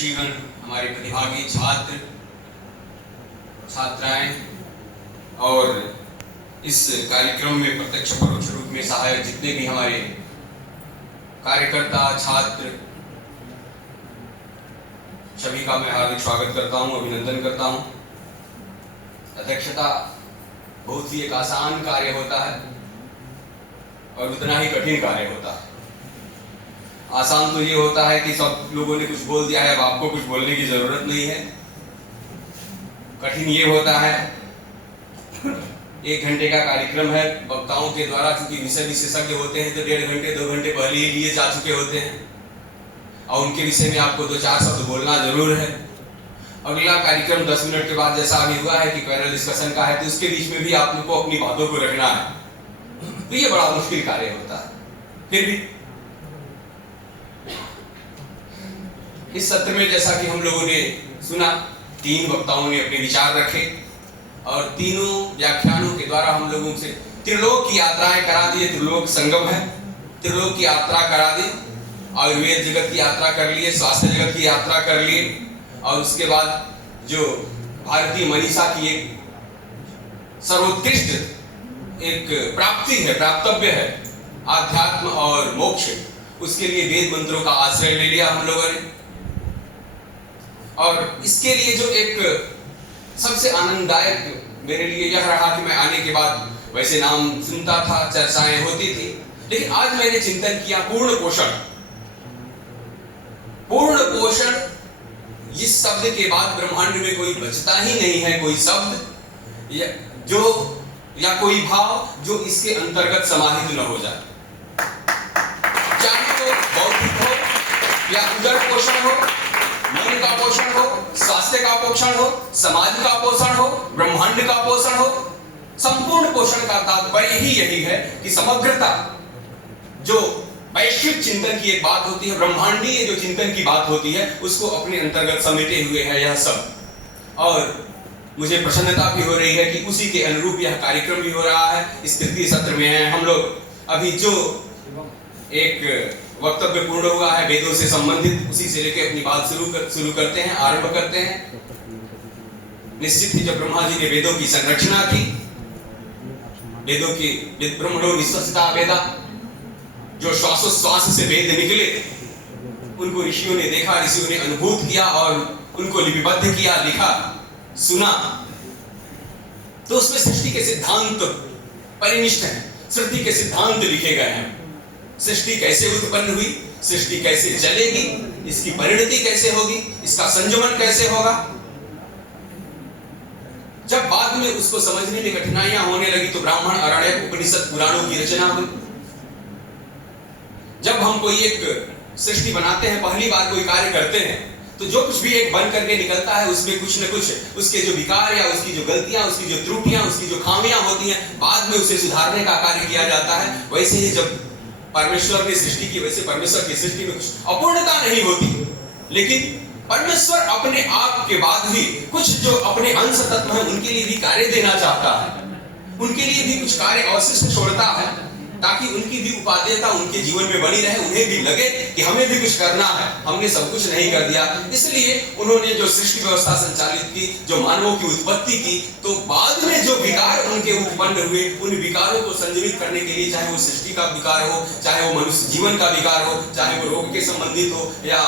जीवन हमारे प्रतिभागी छात्र छात्राएं और इस कार्यक्रम में प्रत्यक्ष परोक्ष रूप में सहायक जितने भी हमारे कार्यकर्ता छात्र सभी का मैं हार्दिक स्वागत करता हूं, अभिनंदन करता हूं। अध्यक्षता बहुत ही एक आसान कार्य होता है और उतना ही कठिन कार्य होता है। आसान तो ये होता है कि सब लोगों ने कुछ बोल दिया है, अब आपको कुछ बोलने की जरूरत नहीं है। कठिन ये होता है 1 घंटे का कार्यक्रम है, वक्ताओं के द्वारा क्योंकि विषय विशेषज्ञ होते हैं तो 1.5 घंटे 2 घंटे पहले ही लिए जा चुके होते हैं और उनके विषय में आपको 2-4 शब्द बोलना जरूर है। अगला कार्यक्रम 10 मिनट के बाद जैसा अभी हुआ है कि पैनल डिस्कशन का है, तो उसके बीच में भी आप लोग को अपनी बातों को रखना है, तो ये बड़ा मुश्किल कार्य होता है। फिर भी इस सत्र में जैसा कि हम लोगों ने सुना, 3 वक्ताओं ने अपने विचार रखे और तीनों व्याख्यानों के द्वारा हम लोगों से त्रिलोक की यात्राएं करा दी। त्रिलोक संगम है, त्रिलोक की यात्रा करा दी, आयुर्वेद जगत की यात्रा कर लिए, स्वास्थ्य जगत की यात्रा कर लिए और उसके बाद जो भारतीय मनीषा की एक सर्वोत्कृष्ट एक प्राप्ति है, प्राप्तव्य है, आध्यात्म और मोक्ष, उसके लिए वेद मंत्रों का आश्रय ले लिया हम लोगों ने। और इसके लिए जो एक सबसे आनंददायक मेरे लिए यह रहा कि मैं आने के बाद वैसे नाम सुनता था, चर्चाएं होती थी, लेकिन आज मैंने चिंतन किया पूर्ण पोषण। पूर्ण पोषण इस शब्द के बाद ब्रह्मांड में कोई बचता ही नहीं है, कोई शब्द या कोई भाव जो इसके अंतर्गत समाहित न हो जाए। चाहे तो बौद्धिक हो या उदर पोषण हो, मन का पोषण हो, स्वास्थ्य का पोषण हो, समाज का पोषण हो, ब्रह्मांड का पोषण हो, संपूर्ण पोषण का तात्पर्य ही यही है कि समग्रता, जो वैश्विक चिंतन की एक बात होती है, ब्रह्मांडीय जो चिंतन की बात होती है, उसको अपने अंतर्गत समेटे हुए है यह सब। और मुझे प्रसन्नता भी हो रही है कि उसी के अनुरूप यह कार्यक्रम भी हो रहा है। इस तृतीय सत्र में है हम लोग अभी जो एक वक्तव्य पूर्ण हुआ है वेदों से संबंधित, उसी से लेकर अपनी बात शुरू करते हैं, आरंभ करते हैं। निश्चित ही जब ब्रह्मा जी ने वेदों की संरचना की, वेदों की ब्रह्मणो निश्वसिता वेदा, जो श्वासोश्वास से वेद निकले, उनको ऋषियों ने देखा, ऋषियों ने अनुभूत किया और उनको लिपिबद्ध किया, लिखा, सुना, तो उसमें सृष्टि के सिद्धांत परिनिष्ठ हैं, सृष्टि के सिद्धांत लिखे गए हैं। सृष्टि कैसे उत्पन्न हुई, सृष्टि कैसे चलेगी, इसकी परिणति कैसे होगी, इसका संयमन कैसे होगा। जब बाद में उसको समझने में कठिनाइयां होने लगी तो ब्राह्मण, अरण्यक, उपनिषद, पुराणों की रचना हुई। जब हम कोई एक सृष्टि बनाते हैं, पहली बार कोई कार्य करते हैं, तो जो कुछ भी एक बन करके निकलता है उसमें कुछ न कुछ उसके जो विकार या उसकी जो गलतियां, उसकी जो त्रुटियां, उसकी जो खामियां होती हैं, बाद में उसे सुधारने का कार्य किया जाता है। वैसे ही जब परमेश्वर ने सृष्टि की, वैसे परमेश्वर की सृष्टि में कुछ अपूर्णता नहीं होती, लेकिन परमेश्वर अपने आप के बाद भी कुछ जो अपने अंश तत्व हैं उनके लिए भी कार्य देना चाहता है, उनके लिए भी कुछ कार्य अवशिष्ट छोड़ता है, ताकि उनकी भी उपादेयता उनके जीवन में बनी रहे, उन्हें भी लगे कि हमें भी कुछ करना है, हमने सब कुछ नहीं कर दिया। इसलिए उन्होंने जो सृष्टि व्यवस्था संचालित की, जो मानवों की उत्पत्ति की, तो बाद में जो विकार उनके उत्पन्न हुए, उन विकारों को संजीवित करने के लिए, चाहे वो सृष्टि का विकार हो, चाहे वो मनुष्य जीवन का विकार हो, चाहे वो रोग के संबंधित हो या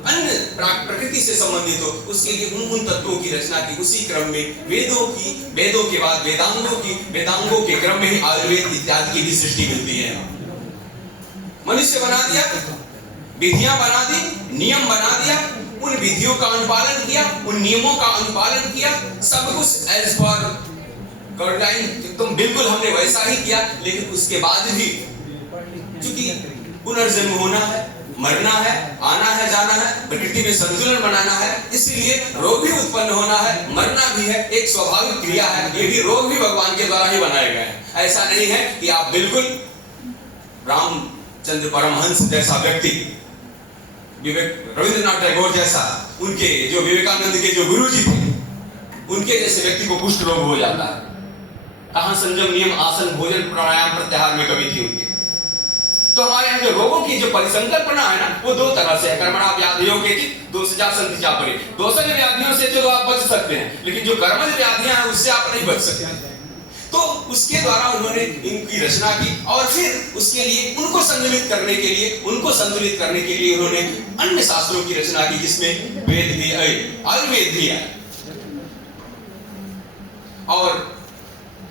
अन्य प्रकृति से संबंधित हो, उसके लिए उन तत्वों की रचना की। उसी क्रम में वेदों के बाद वेदांगों के क्रम में ही आयुर्वेद इत्यादि की भी सृष्टि मिलती है। मनुष्य बना दिया, विधियां बना दी, नियम बना दिया, उन विधियों का अनुपालन किया, उन नियमों का अनुपालन किया, सब कुछ एज पर गाइडलाइन तुम बिल्कुल हमने वैसा ही किया। लेकिन उसके बाद भी क्योंकि पुनर्जन्म होना है, मरना है, आना है, जाना है, प्रकृति में संतुलन बनाना है, इसलिए रोग भी उत्पन्न होना है, मरना भी है, एक स्वाभाविक क्रिया है। ये भी रोग भी भगवान के द्वारा ही बनाए गए हैं। ऐसा नहीं है कि आप बिल्कुल रामचंद्र परमहंस जैसा व्यक्ति, रविंद्रनाथ टैगोर जैसा, उनके जो विवेकानंद के जो गुरु जी थे, उनके जैसे व्यक्ति को कुष्ठ रोग हो जाता है। कहां संयम, नियम, आसन, भोजन, प्राणायाम, प्रत्याहार में कमी थी उनके। तो हमारे यहाँ जो रोगों की जो परिसंकल्पना है ना, वो दो तरह से है। कर्मणा व्याधियों के दोषजा संति चापरे, दोषज व्याधियों से चलो आप बच सकते हैं, लेकिन जो कर्मज व्याधियां हैं उससे आप नहीं बच सकते। तो उसके द्वारा उन्होंने इनकी रचना की और फिर उसके लिए उनको संतुलित करने के लिए उन्होंने अन्य शास्त्रों की रचना की, जिसमें वेद भी है, आयुर्वेद भी है। और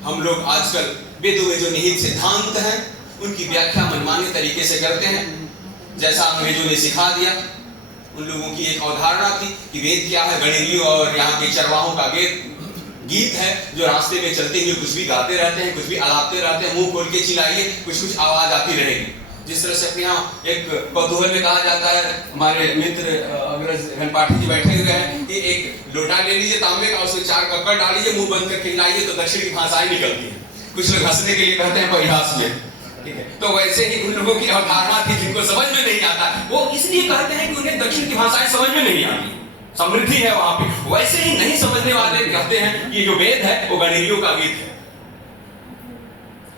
हम लोग आजकल वेदों में जो निहित सिद्धांत हैं उनकी व्याख्या मनमाने तरीके से करते हैं, जैसा अंग्रेजों ने सिखा दिया। उन लोगों की एक अवधारणा थी कि वेद क्या है, गणेरियों और यहाँ के चरवाहों का गीत है, जो रास्ते में चलते हुए कुछ भी गाते रहते हैं, कुछ भी अलापते रहते हैं, मुंह खोल के चिल्लाइए, कुछ कुछ आवाज आती रहेगी। जिस तरह से अपने यहाँ एक कौतूहल में कहा जाता है, हमारे मित्र अग्रज घनपाठी जी बैठे हुए हैं कि एक लोटा ले लीजिए तांबे का, उसमें 4 कक्कड़ डालिए, मुंह बंद करके हिलाइए तो दक्षिण की भाषाएं निकलती है। कुछ लोग हंसने के लिए कहते हैं परिहास में, ठीक है। तो वैसे ही उन लोगों की अवधारणा थी जिनको समझ में नहीं आता, वो इसलिए कहते हैं कि उन्हें दक्षिण की भाषाएं समझ में नहीं आती, समृद्धि है वहां पे। वैसे ही नहीं समझने वाले कहते हैं कि जो वेद है वो गणेरियों का गीत है,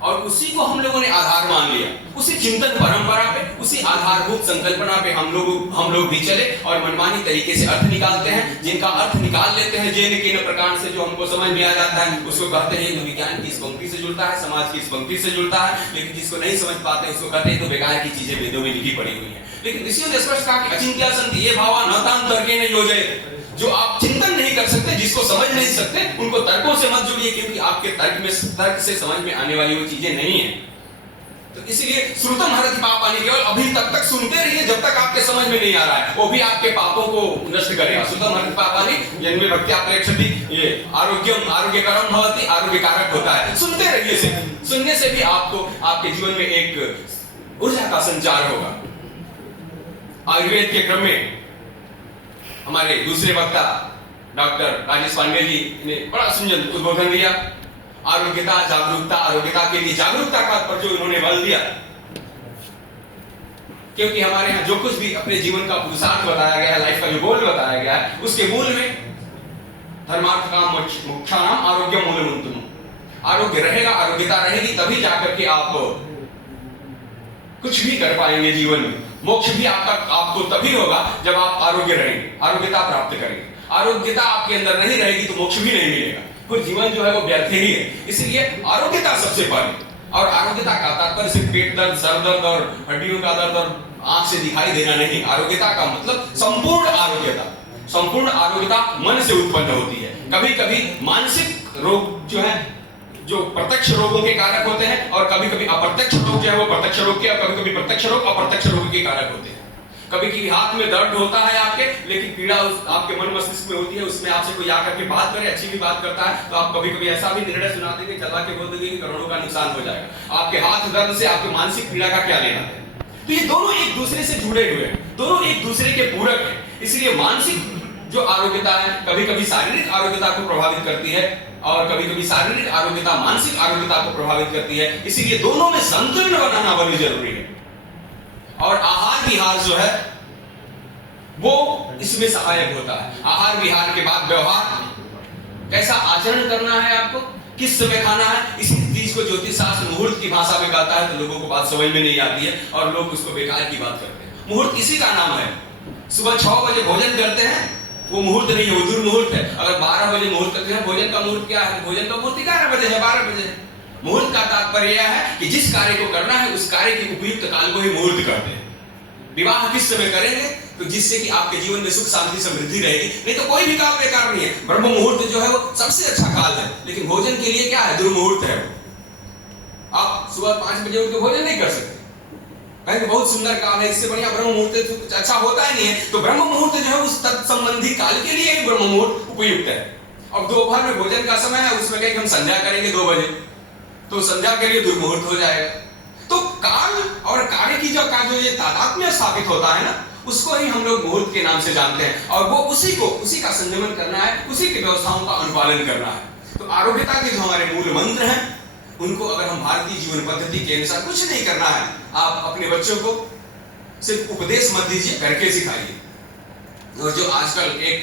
और उसी को हम लोगों ने आधार मान लिया। उसी चिंतन परंपरा पे, उसी आधारभूत संकल्पना पे हम लोग भी चले और मनमानी तरीके से अर्थ निकालते हैं। जिनका अर्थ निकाल लेते हैं जेन के प्रकार से जो हमको समझ में आ जाता है, उसको कहते हैं तो विज्ञान की इस पंक्ति से जुड़ता है, समाज की इस पंक्ति से जुड़ता है। लेकिन जिसको नहीं समझ पाते उसको कहते हैं तो बेकार की चीजें वेदों में लिखी पड़ी हुई है। लेकिन ऋषियों ने स्पष्ट कहा कि अचिंत्या सन्ति ये भावा न तान तर्केण योजयेत्। जो आप चिंतन नहीं कर सकते, जिसको समझ नहीं सकते, उनको तर्कों से मत जोड़िए, क्योंकि आपके तर्क से समझ में आने वाली वो चीजें नहीं है। तो इसलिए श्रुतम हरति पापानि, केवल अभी तक सुनते रहिए जब तक आपके समझ में नहीं आ रहा है, वो भी आपके पापों को नष्ट करेगा। श्रुतम हरति पापानि जन्मे भक्त्या प्रेक्षति, ये आरोग्यकरम भवति, आरोग्यकारक होता है। सुनते रहिए, सुनने से भी आपको आपके जीवन में एक ऊर्जा का संचार होगा। आयुर्वेद के क्रम में हमारे दूसरे वक्ता डॉक्टर राजेश पांडे जी ने बड़ा सुंदर उद्बोधन दिया। आरोग्यता, जागरूकता, आरोग्यता के लिए जागरूकता का पर जो उन्होंने बल दिया, क्योंकि हमारे यहाँ जो कुछ भी अपने जीवन का पुरुषार्थ बताया गया है, लाइफ का जो गोल बताया गया है, उसके मूल में धर्मार्थ काम मोक्षाणाम आरोग्य मूलमंत्रम। आरोग्य रहेगा, आरोग्यता रहेगी, तभी जाकर के आप कुछ भी कर पाएंगे जीवन में। मोक्ष भी आपको तभी होगा जब आप आरोग्य रहेंगे, आरोग्यता प्राप्त करेंगे। आरोग्यता आपके अंदर नहीं रहेगी तो मोक्ष भी नहीं मिलेगा, फिर जीवन जो है वो व्यर्थ ही है। इसलिए आरोग्यता सबसे पहले। और आरोग्यता का तात्पर्य सिर्फ पेट दर्द, सर दर्द और हड्डियों का दर्द और आंख से दिखाई देना नहीं। आरोग्यता का मतलब संपूर्ण आरोग्यता। संपूर्ण आरोग्यता मन से उत्पन्न होती है। कभी कभी मानसिक रोग जो है, जो प्रत्यक्ष रोगों के कारक होते हैं, और कभी कभी अप्रत्यक्ष रोग जो है वो प्रत्यक्ष रोग के, और कभी कभी प्रत्यक्ष रोग अप्रत्यक्ष रोग के कारक होते हैं। कभी कभी हाथ में दर्द होता है आपके, लेकिन पीड़ा आपके मन मस्तिष्क में होती है, उसमें आपसे कोई आकर के बात करे, अच्छी भी बात करता है, तो आप कभी कभी ऐसा भी निर्णय सुना देंगे, चला के बोल देंगे कि करोड़ों का नुकसान हो जाएगा। आपके हाथ दर्द से आपके मानसिक पीड़ा का क्या लेना है? तो ये दोनों एक दूसरे से जुड़े हुए हैं, दोनों एक दूसरे के पूरक हैं। इसलिए मानसिक जो आरोग्यता है कभी कभी शारीरिक आरोग्यता को प्रभावित करती है, और कभी कभी शारीरिक आरोग्यता मानसिक आरोग्यता को प्रभावित करती है। इसीलिए दोनों में संतुलन बनाना बहुत जरूरी है। और आहार विहार जो है वो इसमें सहायक होता है। आहार विहार के बाद व्यवहार, कैसा आचरण करना है आपको, किस समय खाना है, इसी चीज को ज्योतिष शास्त्र मुहूर्त की भाषा में कहता है, तो लोगों को बात समझ में नहीं आती है और लोग उसको बेकार की बात करते हैं। मुहूर्त इसी का नाम है। सुबह 6 बजे भोजन करते हैं, वो मुहूर्त नहीं है, वो दुर्मुहूर्त है। अगर 12 बजे मुहूर्त करते हैं, भोजन का मुहूर्त क्या है? भोजन का मुहूर्त 11 बजे है, 12 बजे है। मुहूर्त का तात्पर्य यह है कि जिस कार्य को करना है उस कार्य के उपयुक्त काल को ही मुहूर्त करते हैं। विवाह किस समय करेंगे? तो जिससे कि आपके जीवन में सुख शांति समृद्धि रहेगी, नहीं तो कोई भी काल बेकार नहीं है। ब्रह्म मुहूर्त जो है वो सबसे अच्छा काल है, लेकिन भोजन के लिए क्या है? दुर्मुहूर्त है। आप सुबह 5 बजे उठ के भोजन नहीं कर सकते, कहेंगे बहुत सुंदर काल है, इससे बढ़िया ब्रह्म मुहूर्त तो कुछ अच्छा होता ही नहीं है। तो ब्रह्म मुहूर्त जो है उस तत्संबंधी काल के लिए ही ब्रह्म मुहूर्त उपयुक्त है। अब दोपहर में भोजन का समय है, उसमें कहें हम संध्या करेंगे 2 बजे, तो संध्या के लिए दुर्मुहूर्त हो जाएगा। तो काल और कार्य की जो ये तादात्म्य स्थापित होता है ना, उसको ही हम लोग मुहूर्त के नाम से जानते हैं, और वो उसी का संयमन करना है, उसी की व्यवस्थाओं का अनुपालन करना है। तो आरोग्यता के जो हमारे मूल मंत्र हैं, उनको अगर हम भारतीय जीवन पद्धति के अनुसार कुछ नहीं करना है, आप अपने बच्चों को सिर्फ उपदेश मत दीजिए, करके सिखाइए। और जो आजकल एक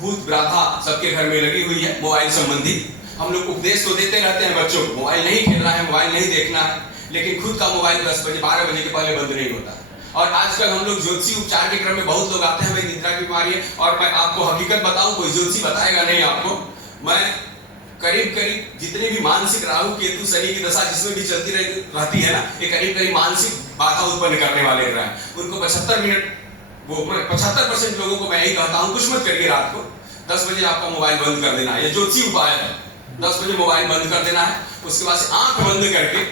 भूत बाधा सबके घर में लगी हुई है मोबाइल संबंधी, हम लोग उपदेश तो देते रहते हैं बच्चों को, मोबाइल नहीं खेलना है, मोबाइल नहीं देखना है, लेकिन खुद का मोबाइल 10 बजे 12 बजे के पहले बंद नहीं होता। और आजकल हम लोग ज्योतिषी उपचार के क्रम में बहुत लोग आते हैं, भाई निद्रा की बीमारी है, और मैं आपको हकीकत बताऊं, कोई ज्योतिषी बताएगा नहीं आपको। मैं करीब करीब जितने भी मानसिक राहु केतु शनि की दशा जिसमें भी चलती रहती है ना, ये करीब करीब मानसिक बाधा उत्पन्न करने वाले ग्रह हैं। उनको 75 मिनट, वो 75% लोगों को मैं यही कहता हूँ, कुछ मत करिए, रात को 10 बजे आपका मोबाइल बंद कर देना है। ये ज्योतिषी उपाय है, 10 बजे मोबाइल बंद कर देना है। उसके बाद से आंख बंद करके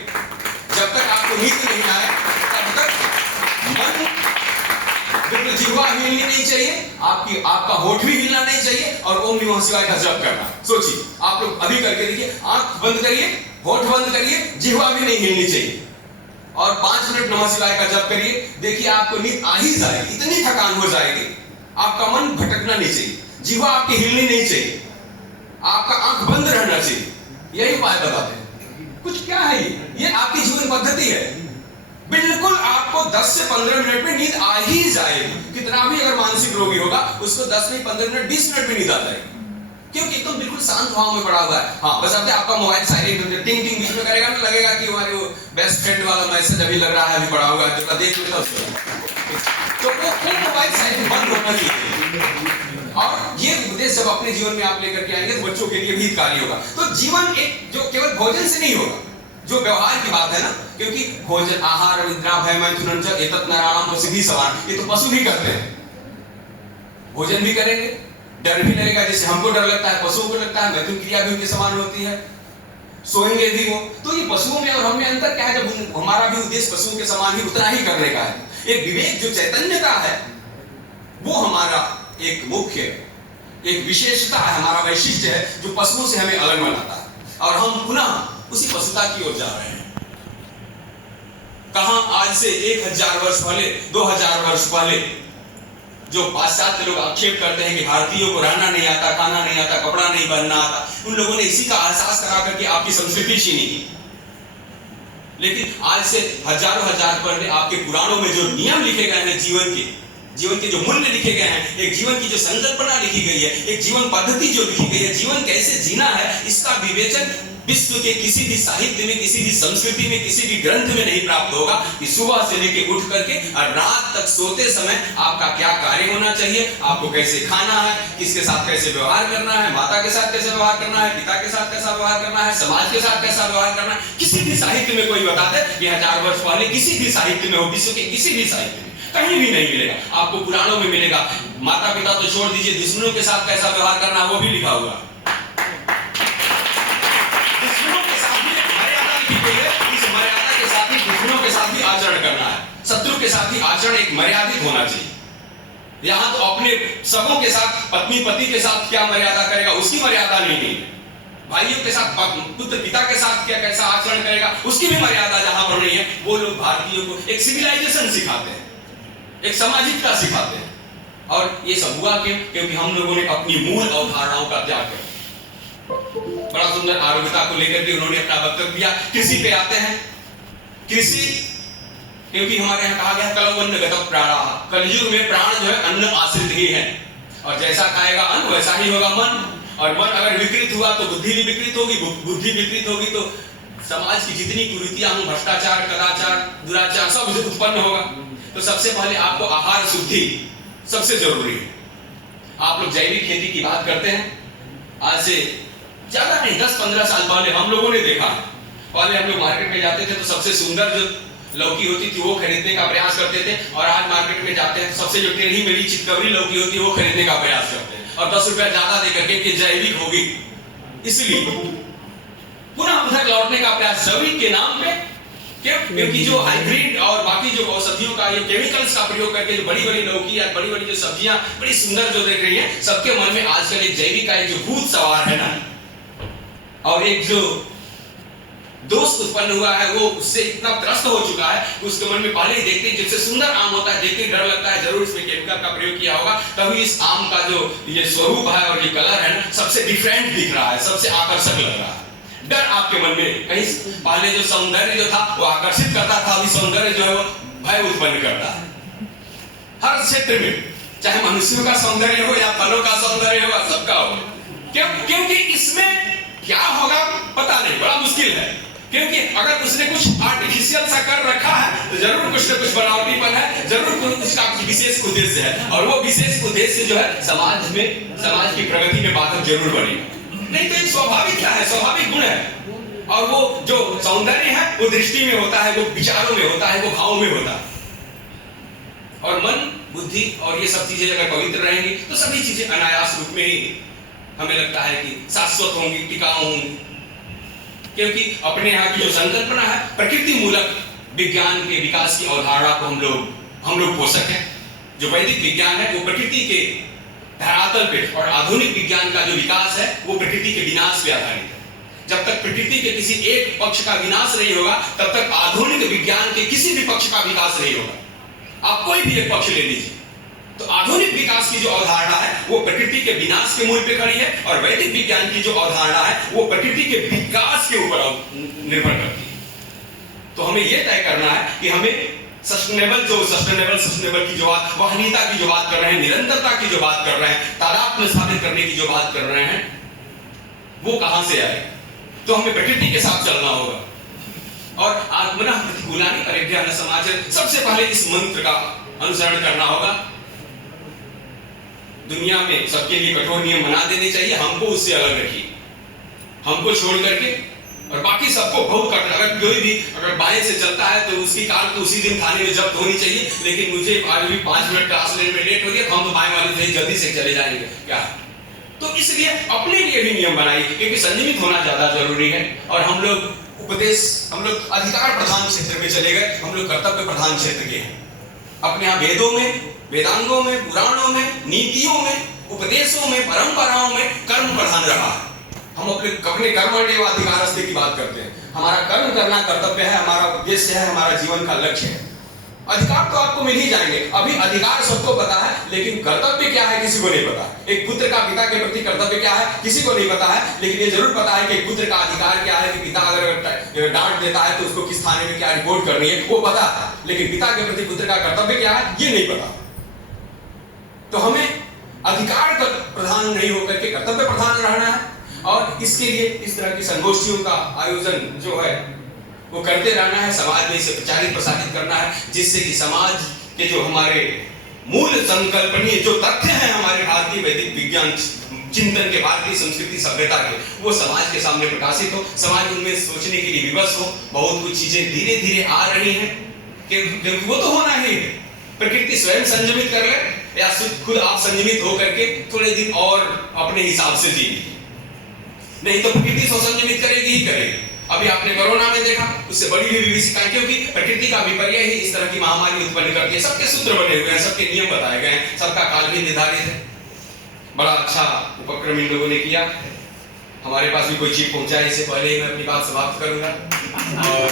जब तक आपको नींद नहीं आए तब तक मन, बिल्कुल जिह्वा हिलनी नहीं चाहिए, आपका होठ भी हिलना नहीं चाहिए, और ओम नमः शिवाय का जप करना। सोचिए, आप लोग अभी करके देखिए, आंख बंद करिए, होठ बंद करिए, जिह्वा भी नहीं हिलनी चाहिए, और 5 मिनट नमः शिवाय का जप करिए। देखिए आपको नींद आ ही जाएगी, इतनी थकान हो जाएगी, आपका मन भटकना नहीं चाहिए, जिह्वा आपकी हिलनी नहीं चाहिए, आपका आंख बंद रहना चाहिए। यही उपाय बताते हैं। कुछ क्या है ये आपकी जीवन पद्धति है। बिल्कुल आपको 10 से 15 मिनट में नींद आ ही जाएगी। कितना भी अगर मानसिक रोगी होगा, उसको 10 नहीं 15 मिनट 20 मिनट में नींद आ जाएगी, क्योंकि एकदम बिल्कुल शांत भाव में पड़ा हुआ है। हाँ, बस अब आपका मोबाइल साइलेंट टिंग टिंग बीच में करेगा ना, लगेगा कि हमारे वो बेस्ट फ्रेंड वाला मैसेज अभी लग रहा है, अभी पड़ा हुआ है, तो देख लेता उसको, तो वो मोबाइल साइलेंट बंद होना चाहिए। और ये उपदेश जब अपने जीवन में आप लेकर के आएंगे तो बच्चों के लिए भी हितकारी होगा। तो जीवन एक जो केवल भोजन से नहीं होगा, जो व्यवहार की बात है ना, क्योंकि भोजन आहार निद्रा भय मैथुन च एतत् नराणाम प्रसिद्धि समान, ये तो पशु भी करते हैं। भोजन भी करेंगे, डर भी लगेगा, जैसे हमको डर लगता है पशुओं को लगता है, मैथुन क्रिया भी उनके समान होती है, सोएंगे भी वो। तो ये पशुओं में और हम में अंतर क्या है, जब हमारा भी उद्देश्य पशुओं के समान ही उतना ही करने का है। एक विवेक जो चैतन्यता है, वो हमारा एक मुख्य, एक विशेषता है, हमारा वैशिष्ट्य है, जो पशुओं से हमें अलग बनाता है। और हम पुनः उसी पशुता की ओर जा रहे हैं। कहां आज से 1000 वर्ष पहले, 2000 वर्ष पहले जो पाश्चात्य लोग आक्षेप करते हैं कि भारतीयों को रहना नहीं आता, खाना नहीं आता, कपड़ा नहीं पहनना आता, उन लोगों ने इसी का एहसास करा करके आपकी संस्कृति छीनी की। लेकिन आज से हजारों हजार पहले आपके पुराणों में जो नियम लिखे गए हैं, जीवन के जो मूल्य लिखे गए हैं, एक जीवन की जो संकल्पना लिखी गई है, एक जीवन पद्धति जो लिखी गई है, जीवन कैसे जीना है, इसका विवेचन विश्व के किसी भी साहित्य में, किसी भी संस्कृति में, किसी भी ग्रंथ में नहीं प्राप्त होगा कि सुबह से लेकर उठ करके और रात तक सोते समय आपका क्या कार्य होना चाहिए, आपको कैसे खाना है, किसके साथ कैसे व्यवहार करना है, माता के साथ कैसे व्यवहार करना है, पिता के साथ कैसा व्यवहार करना है, समाज के साथ कैसा व्यवहार करना है। किसी भी साहित्य में कोई बताते कि 1000 वर्ष पहले किसी भी साहित्य में हो, विश्व के किसी भी साहित्य में कहीं भी नहीं मिलेगा। आपको पुराणों में मिलेगा। माता पिता तो छोड़ दीजिए, दुश्मनों के साथ कैसा व्यवहार करना है वो भी लिखा हुआ। दुश्मनों के साथ भी मर्यादा लिखी गई है, इस मर्यादा के साथ ही दुश्मनों के साथ भी आचरण करना है, शत्रु के साथ भी आचरण एक मर्यादित होना चाहिए। यहाँ तो अपने सबों के साथ, पत्नी पति के साथ क्या मर्यादा करेगा उसकी मर्यादा नहीं, भाइयों के साथ, पुत्र पिता के साथ क्या कैसा आचरण करेगा उसकी भी मर्यादा जहां पर नहीं है। वो लोग भारतीयों को एक सिविलाइजेशन सिखाते हैं, एक सामाजिकता सिखाते हैं। और ये सब हुआ क्योंकि हम लोगों ने अपनी मूल अवधारणाओं का त्याग किया। बड़ा सुंदर आरोग्यता को लेकर के उन्होंने अपना वक्तव्य दिया। कृषि पे आते हैं। कृषि, क्योंकि हमारे यहाँ कहा गया कलवन्न गतः प्राणा, कलयुग में प्राण जो है अन्न आश्रित ही है, और जैसा खाएगा अन्न वैसा ही होगा मन, और मन अगर विकृत हुआ तो बुद्धि भी विकृत होगी, बुद्धि विकृत होगी तो समाज की जितनी कुरीतियां हों, भ्रष्टाचार, कदाचार, दुराचार सब उत्पन्न होगा। तो सबसे पहले आपको आहार शुद्धि सबसे जरूरी है। आप लोग जैविक खेती की बात करते हैं, आज से ज्यादा नहीं 10-15 साल पहले हम लोगों ने देखा, पहले हम लोग मार्केट में जाते थे तो सबसे सुंदर जो लौकी होती थी वो खरीदने का प्रयास करते थे, और आज मार्केट में जाते हैं सबसे जो टेढ़ी मेढ़ी चितकबरी लौकी होती है वो खरीदने का प्रयास करते हैं, और 10 रुपया ज्यादा देकर के जैविक होगी। इसलिए पुनः उधर लौटने का प्रयास जैविक के नाम पे, क्योंकि जो हाइब्रिड और बाकी जो औषधियों का, ये केमिकल्स का प्रयोग करके जो बड़ी बड़ी लौकी या बड़ी बड़ी जो सब्जियां बड़ी सुंदर जो देख रही हैं, सबके मन में आजकल एक जैविक का एक जो भूत सवार है ना, और एक जो दोस्त उत्पन्न हुआ है वो उससे इतना त्रस्त हो चुका है कि उसके मन में पहले ही देखते ही जिससे सुंदर आम होता है देखते ही डर लगता है, जरूर इसमें केमिकल का प्रयोग किया होगा, तभी इस आम का जो ये स्वरूप है और ये कलर है ना सबसे डिफरेंट दिख रहा है, सबसे आकर्षक लग रहा है। डर आपके मन में, कहीं पहले जो सौंदर्य जो था वो आकर्षित करता था, अभी सौंदर्य जो है वो भय उत्पन्न करता है। हर क्षेत्र में, चाहे मनुष्यों का सौंदर्य हो या फलों का सौंदर्य हो, सबका हो। क्योंकि इसमें क्या होगा पता नहीं, बड़ा मुश्किल है। क्योंकि अगर उसने कुछ आर्टिफिशियल सा कर रखा है तो जरूर कुछ न कुछ बनावटीपन है, जरूर उसका कुछ विशेष उद्देश्य है, और वो विशेष उद्देश्य जो है समाज की प्रगति में बाधक जरूर बनेगा। नहीं तो एक स्वाभाविक क्या है, स्वाभाविक गुण है, और वो जो सौंदर्य है वो दृष्टि में होता है, वो विचारों में होता है, वो भाव में होता है। और मन, बुद्धि और ये सब चीजें अगर पवित्र रहेंगी तो सभी चीजें अनायास रूप में ही हमें लगता है कि शाश्वत होंगी, टिकाऊ होंगी। क्योंकि अपने यहाँ की जो संकल्पना है प्रकृति मूलक विज्ञान के विकास की अवधारणा को हम लोग पोषक हैं। जो वैदिक विज्ञान है वो प्रकृति के धरातल पे, और आधुनिक विज्ञान का जो विकास है वो प्रकृति के विनाश पे आधारित है। जब तक प्रकृति के किसी एक पक्ष का विनाश नहीं होगा तब तक आधुनिक विज्ञान के किसी भी पक्ष का विकास नहीं होगा। आप कोई भी एक पक्ष ले लीजिए, तो आधुनिक विकास की जो अवधारणा है वो प्रकृति के विनाश के मूल पे खड़ी है, और वैदिक विज्ञान की जो अवधारणा है वो प्रकृति के विकास के ऊपर निर्भर करती है। तो हमें यह तय करना है कि हमें सस्टेनेबल की जो बात, वहनीयता की जो बात कर रहे हैं, निरंतरता की जो बात कर रहे हैं, तादात्म्य स्थापित करने की जो बात कर रहे हैं, वो कहां से आए? तो हमें प्रकृति के साथ चलना होगा। और आत्मनः प्रतिकूलानि परिग्रह समाज, सबसे पहले इस मंत्र का अनुसरण करना होगा। दुनिया में सबके लिए कठोर नियम बना देने चाहिए, हमको उससे अलग रखिए, हमको छोड़ करके, और बाकी सबको बहुत कठोर। अगर कोई भी अगर बाएं से चलता है तो उसकी कार तो उसी दिन थाने में जब्त होनी चाहिए, लेकिन मुझे आज भी 5 मिनट क्लास लेने में लेट हो गया तो हम तो बाएं वाले से जल्दी से चले जाएंगे क्या? तो इसलिए अपने लिए भी नियम बनाइए, क्योंकि संयमित होना ज्यादा जरूरी है। और हम लोग अधिकार प्रधान क्षेत्र में चले गए, हम लोग कर्तव्य प्रधान क्षेत्र के हैं। अपने यहाँ वेदों में, वेदांगों में, पुराणों में, नीतियों में, उपदेशों में, परंपराओं में कर्म प्रधान रहा है। हम अपने कर्मण्येव अधिकारस्ते की बात करते हैं। हमारा कर्म करना कर्तव्य है, हमारा उद्देश्य है, हमारा जीवन का लक्ष्य है। अधिकार तो आपको मिल ही जाएंगे, अभी अधिकार सबको पता है, लेकिन कर्तव्य क्या है किसी को नहीं पता। एक पुत्र का पिता के प्रति कर्तव्य क्या है किसी को नहीं पता है, लेकिन ये जरूर पता है कि पुत्र का अधिकार क्या है, कि पिता अगर डांट देता है तो उसको किस थाने में क्या रिपोर्ट करनी है वो पता है, लेकिन पिता के प्रति पुत्र का कर्तव्य क्या है ये नहीं पता। तो हमें अधिकार प्रधान नहीं होकर के कर्तव्य प्रधान रहना है, और इसके लिए इस तरह की संगोष्ठियों का आयोजन जो है वो करते रहना है, समाज में इसे प्रचारित प्रसारित करना है, जिससे कि समाज के जो हमारे मूल संकल्पनीय जो तथ्य हैं हमारे भारतीय वैदिक विज्ञान चिंतन के, भारतीय संस्कृति सभ्यता के, वो समाज के सामने प्रकाशित हो, समाज उनमें सोचने के लिए विवश हो। बहुत कुछ चीजें धीरे धीरे आ रही हैं, क्योंकि वो तो होना ही है। प्रकृति स्वयं संयमित कर ले या खुद आप संयमित होकर के थोड़े दिन और अपने हिसाब से जी, नहीं तो प्रकृति संयमित करेगी ही करेगी। अभी आपने कोरोना में देखा, उससे बड़ी भी विभीषिकाएं, क्योंकि प्रकृति का विपर्य ही इस तरह की महामारी उत्पन्न करती है। सबके सूत्र बने हुए हैं, सबके नियम बताए गए हैं, सबका काल भी निर्धारित है। बड़ा अच्छा उपक्रम इन लोगों ने किया। हमारे पास भी कोई चीज पहुंचाए, इससे पहले ही मैं अपनी बात समाप्त करूंगा, और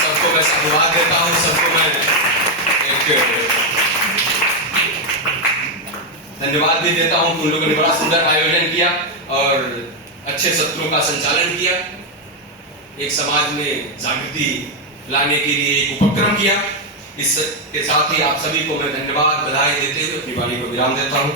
सबको मैं साधुवाद देता हूँ, सबको मैं एक धन्यवाद भी देता हूँ। उन लोगों ने बड़ा सुंदर आयोजन किया और अच्छे सत्रों का संचालन किया, एक समाज में जागृति लाने के लिए एक उपक्रम किया। इसके साथ ही आप सभी को मैं धन्यवाद, बधाई देते हुए अपनी वाणी को विराम देता हूँ।